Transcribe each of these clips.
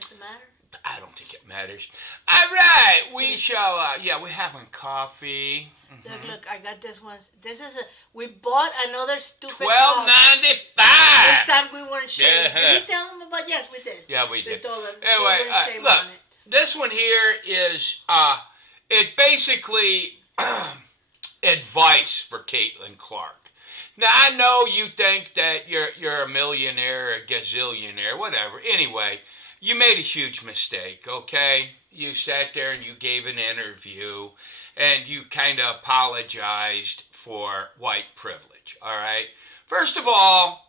Does it matter? I don't think it matters. All right, we shall. We're having coffee. Mm-hmm. Look, I got this one. We bought another stupid $12.95. This time we weren't shamed. Yeah. Did we tell them about? Yes, we did. Yeah, we did. We told them. Anyway, we weren't shamed look, on it. this one here is it's basically advice for Caitlin Clark. Now I know you think that you're a millionaire, a gazillionaire, whatever. Anyway, you made a huge mistake. Okay, you sat there and you gave an interview, and you kind of apologized for white privilege. All right. First of all,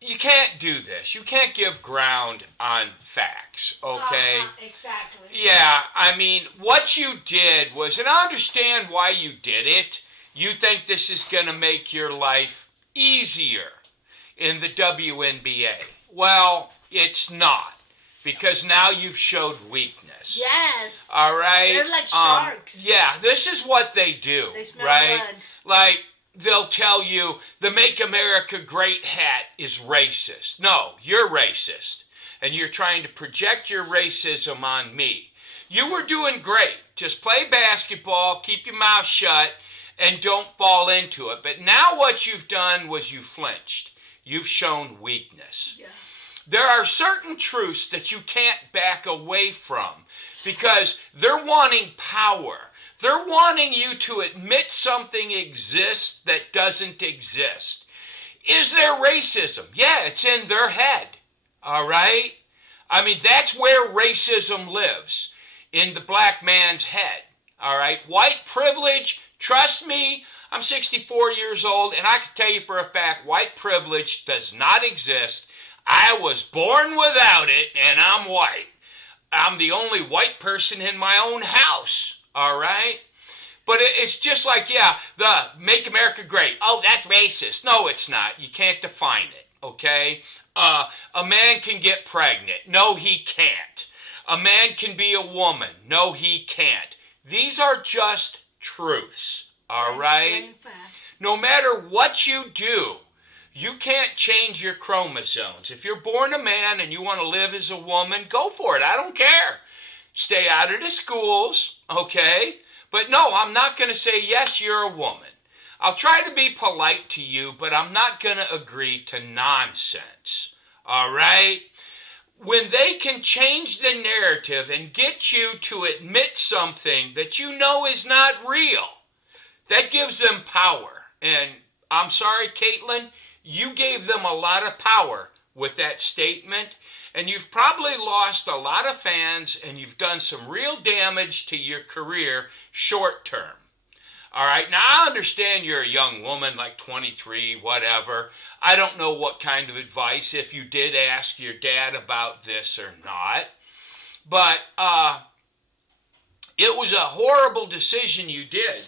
you can't do this. You can't give ground on facts, okay? Exactly. Yeah, I mean, what you did was, and I understand why you did it. You think this is going to make your life easier in the WNBA. Well, it's not, because now you've showed weakness. Yes. All right? They're like sharks. Yeah, this is what they do, they smell right? blood. Like, they'll tell you the Make America Great hat is racist. No, you're racist. And you're trying to project your racism on me. You were doing great. Just play basketball, keep your mouth shut, and don't fall into it. But now what you've done was you flinched. You've shown weakness. Yeah. There are certain truths that you can't back away from because they're wanting power. They're wanting you to admit something exists that doesn't exist. Is there racism? Yeah, it's in their head. All right? I mean, that's where racism lives, in the black man's head. All right? White privilege, trust me, I'm 64 years old, and I can tell you for a fact, white privilege does not exist. I was born without it, and I'm white. I'm the only white person in my own house. All right? But it's just like, the Make America Great. Oh, that's racist. No, it's not. You can't define it, okay? A man can get pregnant. No, he can't. A man can be a woman. No, he can't. These are just truths, all right? No matter what you do, you can't change your chromosomes. If you're born a man and you want to live as a woman, go for it. I don't care. Stay out of the schools, okay? But no, I'm not going to say, yes, you're a woman. I'll try to be polite to you, but I'm not going to agree to nonsense, all right? When they can change the narrative and get you to admit something that you know is not real, that gives them power. And I'm sorry, Caitlin, you gave them a lot of power with that statement, and you've probably lost a lot of fans, and you've done some real damage to your career short term. All right, now I understand you're a young woman, like 23, whatever. I don't know what kind of advice, if you did ask your dad about this or not. But it was a horrible decision you did,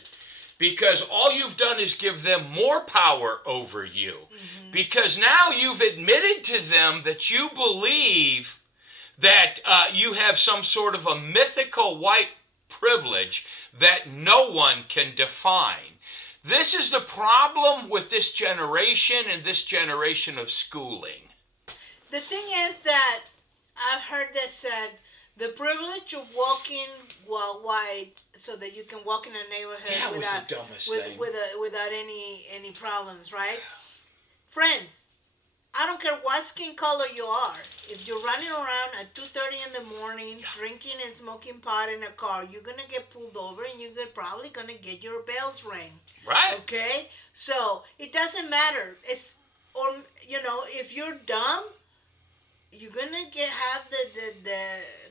because all you've done is give them more power over you. Mm-hmm. Because now you've admitted to them that you believe that you have some sort of a mythical white privilege that no one can define. This is the problem with this generation and this generation of schooling. The thing is that I've heard this said, the privilege of walking while white so that you can walk in a neighborhood without, the dumbest thing. Without any problems, right? Friends, I don't care what skin color you are. If you're running around at 2:30 in the morning, drinking and smoking pot in a car, you're going to get pulled over and you're probably going to get your bells ring. Right. Okay? So, it doesn't matter. If you're dumb, you're going to have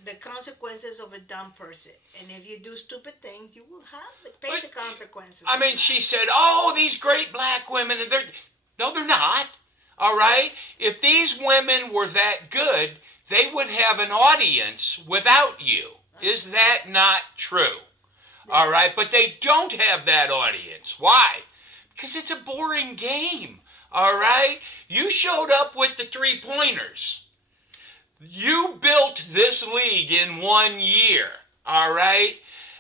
the consequences of a dumb person. And if you do stupid things, you will pay the consequences. I mean, she said, oh, these great black women, and no, they're not. All right? If these women were that good, they would have an audience without you. Is that not true? Yeah. All right? But they don't have that audience. Why? Because it's a boring game. All right? You showed up with the three-pointers. You built this league in 1 year. All right?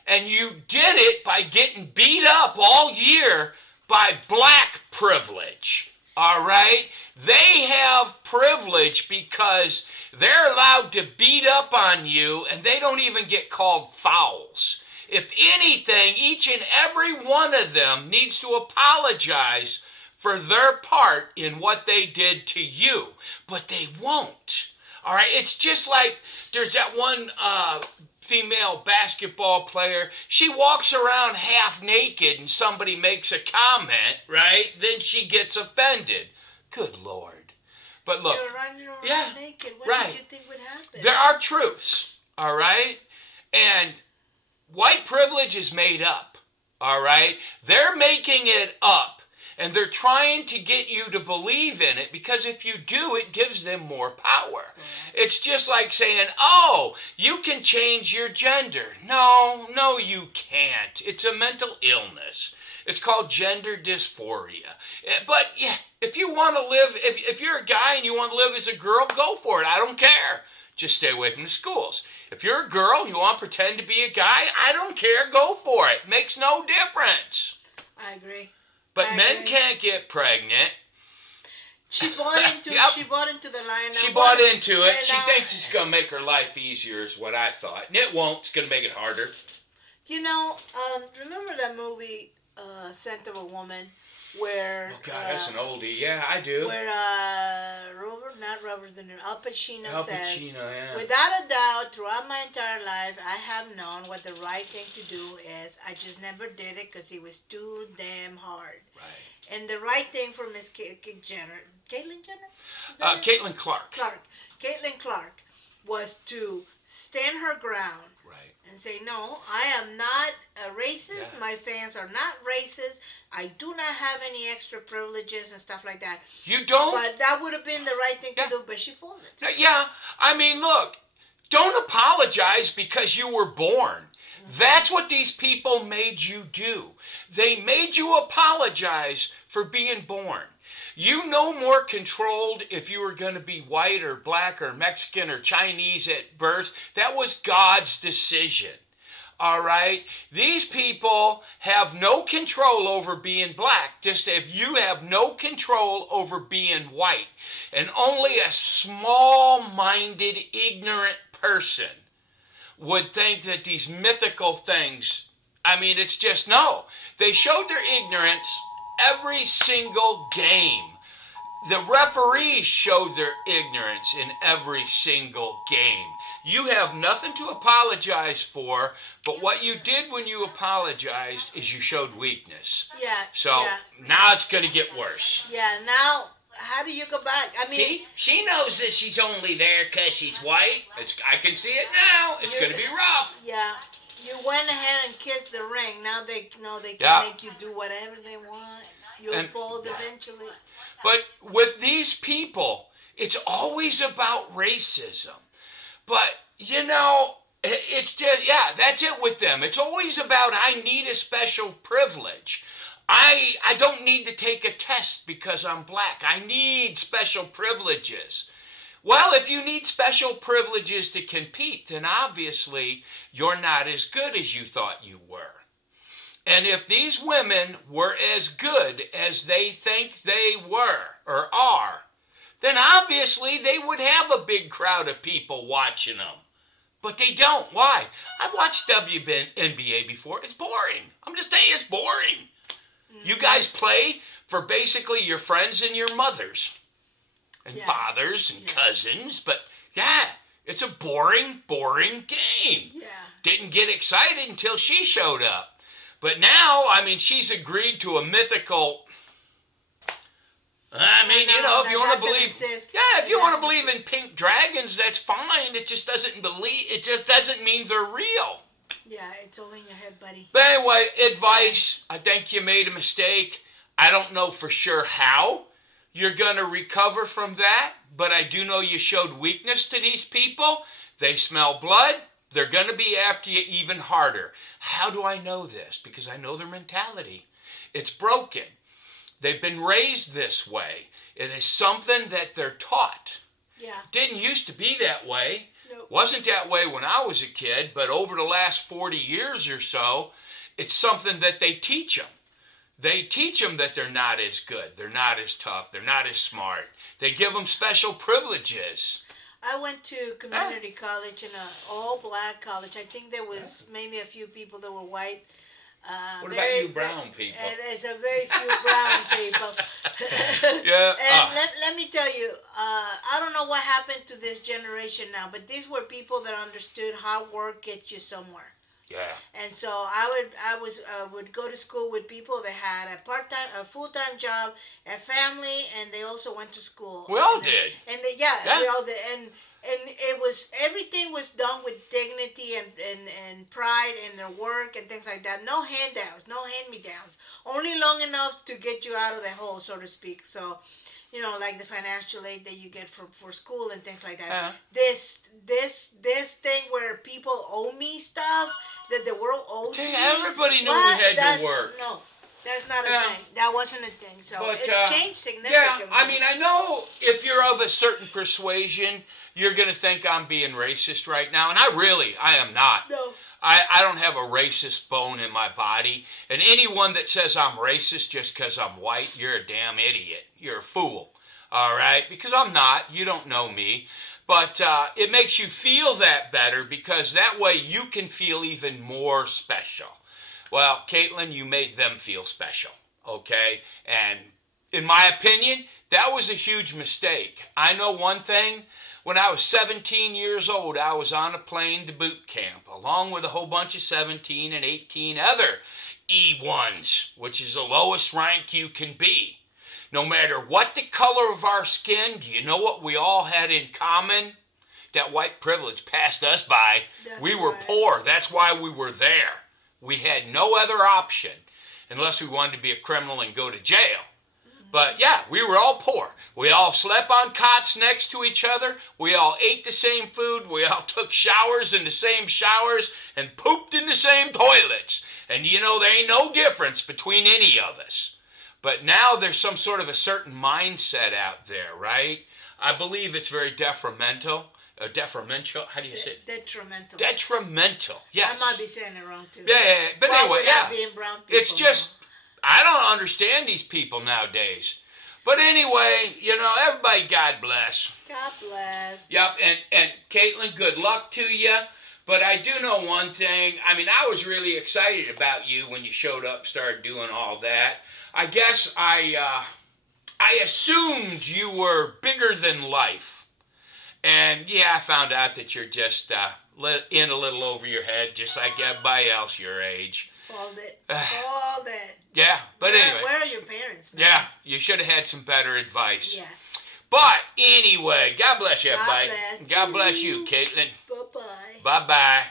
And you did it by getting beat up all year by black privilege. all right? They have privilege because they're allowed to beat up on you and they don't even get called fouls. If anything, each and every one of them needs to apologize for their part in what they did to you, but they won't. All right, it's just like there's that one female basketball player. She walks around half naked and somebody makes a comment, right? Then she gets offended. Good Lord. But look, you're running around naked. What right. do you think would happen? There are truths, all right? And white privilege is made up, all right? They're making it up. And they're trying to get you to believe in it because if you do, it gives them more power. It's just like saying, oh, you can change your gender. No, you can't. It's a mental illness. It's called gender dysphoria. But yeah, if you want to live, if you're a guy and you want to live as a girl, go for it. I don't care. Just stay away from the schools. If you're a girl and you want to pretend to be a guy, I don't care. Go for it. Makes no difference. I agree. But men can't get pregnant. She bought into she bought into the line. She bought into it. She thinks it's going to make her life easier is what I thought. And it won't. It's going to make it harder. You know, remember that movie, Scent of a Woman, where... Oh, God, that's an oldie. Yeah, I do. Where Robert De Niro, Al Pacino says, yeah. without a doubt, throughout my entire life, I have known what the right thing to do is. I just never did it because it was too damn hard. Right. And the right thing for Miss Caitlyn Jenner, Caitlin Clark. Caitlin Clark was to stand her ground. Right. And say, no, I am not a racist. Yeah. My fans are not racist. I do not have any extra privileges and stuff like that. You don't? But that would have been the right thing to do, but she fooled it. Yeah, I mean, look, don't apologize because you were born. Mm-hmm. That's what these people made you do. They made you apologize for being born. You no more controlled if you were going to be white or black or Mexican or Chinese at birth. That was God's decision. All right? These people have no control over being black, just as you have no control over being white. And only a small-minded, ignorant person would think that these mythical things, I mean, it's just, no. They showed their ignorance every single game. The referees showed their ignorance in every single game. You have nothing to apologize for, but what you did when you apologized is you showed weakness. Yeah. So now it's going to get worse. Yeah, now how do you go back? I mean, see, she knows that she's only there because she's white. I can see it now. It's going to be rough. Yeah. You went ahead and kissed the ring. Now they know they can make you do whatever they want. You'll fold eventually. But with these people, it's always about racism. But, you know, it's just, that's it with them. It's always about, I need a special privilege. I don't need to take a test because I'm black. I need special privileges. Well, if you need special privileges to compete, then obviously you're not as good as you thought you were. And if these women were as good as they think they were or are, then obviously they would have a big crowd of people watching them. But they don't. Why? I've watched WNBA before. It's boring. I'm just saying it's boring. Mm-hmm. You guys play for basically your friends and your mothers and fathers and cousins. But it's a boring game. Yeah. Didn't get excited until she showed up. But now, I mean, she's agreed to a mythical... I mean, you know, if you want to believe... if you want to believe in pink dragons, that's fine. It just doesn't mean they're real. Yeah, it's all in your head, buddy. But anyway, advice. I think you made a mistake. I don't know for sure how you're going to recover from that, but I do know you showed weakness to these people. They smell blood. They're going to be after you even harder. How do I know this? Because I know their mentality. It's broken. They've been raised this way. It is something that they're taught. Yeah. Didn't used to be that way. Nope. Wasn't that way when I was a kid, but over the last 40 years or so, it's something that they teach them. they teach them that they're not as good, they're not as tough, they're not as smart. They give them special privileges. I went to community college in an all-black college. I think there was maybe a few people that were white. What about you brown people? There's a very few brown people. Yeah. And let me tell you, I don't know what happened to this generation now, but these were people that understood how work gets you somewhere. Yeah. And so I would go to school with people that had a full-time job, a family, and they also went to school. We all did. And we all did. And it was, everything was done with dignity and pride in their work and things like that. No handouts, no hand-me-downs. Only long enough to get you out of the hole, so to speak. So, you know, like the financial aid that you get for school and things like that. This thing where people owe me stuff, that the world owes me. Everybody knew we had to work. No, that's not a thing. That wasn't a thing. So but, it's changed significantly. Yeah, I mean, I know if you're of a certain persuasion, you're going to think I'm being racist right now, and I am not. No. I don't have a racist bone in my body, and anyone that says I'm racist just because I'm white, you're a damn idiot. You're a fool, all right? Because I'm not. You don't know me. But it makes you feel that better because that way you can feel even more special. Well, Caitlin, you made them feel special, okay? And in my opinion, that was a huge mistake. I know one thing. When I was 17 years old, I was on a plane to boot camp, along with a whole bunch of 17 and 18 other E1s, which is the lowest rank you can be. No matter what the color of our skin, do you know what we all had in common? That white privilege passed us by. We were poor. That's why we were there. We had no other option unless we wanted to be a criminal and go to jail. But yeah, we were all poor. We all slept on cots next to each other. We all ate the same food. We all took showers in the same showers and pooped in the same toilets. And you know, there ain't no difference between any of us. But now there's some sort of a certain mindset out there, right? I believe it's very detrimental. Detrimental? How do you say it? Detrimental. Detrimental, yes. I might be saying it wrong, too. Yeah. But anyway, yeah. Being brown people, it's just, I don't understand these people nowadays. But anyway, you know, everybody, God bless. God bless. Yep, and Caitlin, good luck to you. But I do know one thing. I mean, I was really excited about you when you showed up, started doing all that. I guess I assumed you were bigger than life. And yeah, I found out that you're just in a little over your head, just like everybody else your age. Fold it. Yeah, but anyway. Where are your parents, man? Yeah, you should have had some better advice. Yes. But anyway, God bless you, everybody. God bless. God bless you, Caitlin. Bye-bye. Bye-bye.